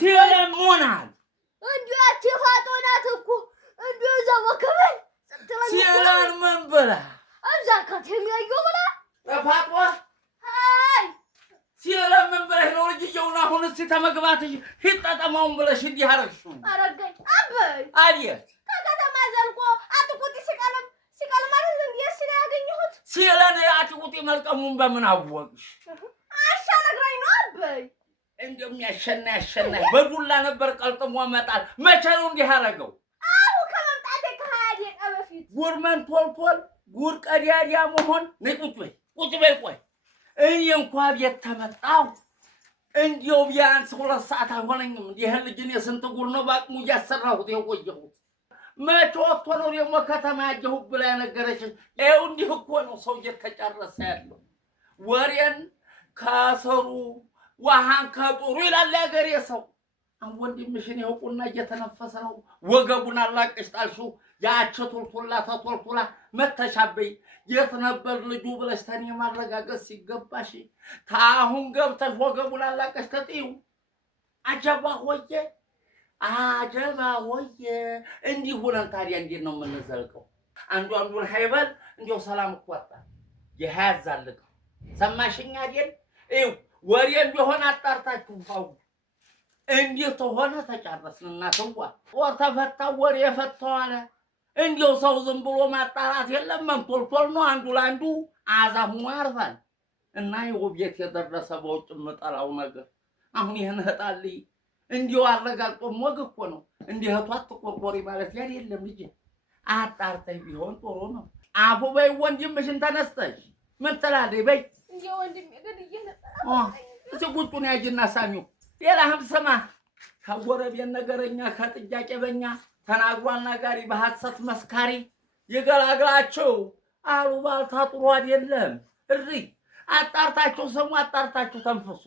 ሲለሙናል እንዲያች ፋጦናት እኮ እንዲው ዘወከበል ሲላን ምን ብላ አዛ ከተሚያየው ብላ ፋጦ አይ ሲላን ምን ብላ ነው ልጅየውና አሁን እስቲ ተመግባትሽ ሂጣጣማውን ብለሽ እንዲህ አረግሽው አረጋኝ አበይ አዲየ ከተማ ዘልቆ አጥቁቲ ሲቀለም አይደል እንዴ ሲላ ያገኘሁት ሲላን አጥቁቲ መልቀሙን በምን አወቅሽ አሻ ነግራኝ ነው አበይ እንደሚያሸና በዱላ ነበር ቀልጥሞ መጣል መቼ ነው እንዲህ አረገው አው ከመምጣቴ ከሃዲ ቀበፊት ጉርመን ቶልቶል ጉር ቀዲያዲያ መሆን ቁጭ በይ ቆይ እኔ እንኳን ቤት ተመጣው እንዲው ቢያንስ 2 ሰዓት አይሆነኝም እንዲህ ልጅን የስንት ጉር ነው ባቅሙ ያሰራሁት የቆየሁት መቼ ወጥቶ ነው ደግሞ ከተማ ያጀሁ ብላ ነገረችን ይኸው እንዲህ እኮ ነው ሰው እየተጨረሰ ያለው ወሬን ካሰሩ ዋሃን ከጦሩ ይላል ያገሬ ሰው አሁን ወንድምሽን ይሁቁና እየተነፈሰ ነው ወገቡን አላቅሽ ጣልሽው ያቸ ቶልቶላ መተሻበይ የት ነበር ልጁ ብለሽ ተኔ ማረጋገጥ ሲገባሽ ታሁን ገብተሽ ወገቡን አላቅሽ ተጥዩ አጀባ ሆየ እንዲህ ሁነን ታዲያ እንዴት ነው የምንዘልቀው አንዱን ሃይበል እንዴው ሰላም እኮ አጣ ይያዛልቅ ሰማሽኛ አይደል እዩ ወሬን ቢሆን አጣርታችሁ ታው እንዴት ሆነ ተጨረስንና ተዋ ወር ተፈታው ወሬ ፈተዋለ እንዴው ሰው ዝም ብሎ ማጣራት የለም መንቶልቶል ነው አንዱ ላንዱ አዛሙ ያርፋል እና የውብየት የደረሰ በውጭ መጣላው ነገር አሁን ይሄን ህጣልይ እንዴው አረጋግጦ ሞግ እኮ ነው እንዴው አትቆርቆሪ ማለት አይደለም ልጅ አጣርተይ ቢሆን ጥሩ ነው አፉ በይ ወንድምሽን ተነስተሽ ምን ትላለይ በይ እንዴ ወንድም ገድዬ ነበር እዚህ ቁጭውን ያጅና ሳሚው ሌላህም ስማ ከጎረቤት ነገረኛ ከጥያቄ በኛ ተናግሯል ነጋሪ በሐሰት መስካሪ ይገላግላቸው አሉ ባልታ ጥሩ አይደለም እሪ አጣርታችሁ ስሙ አጣርታችሁ ተንፈሱ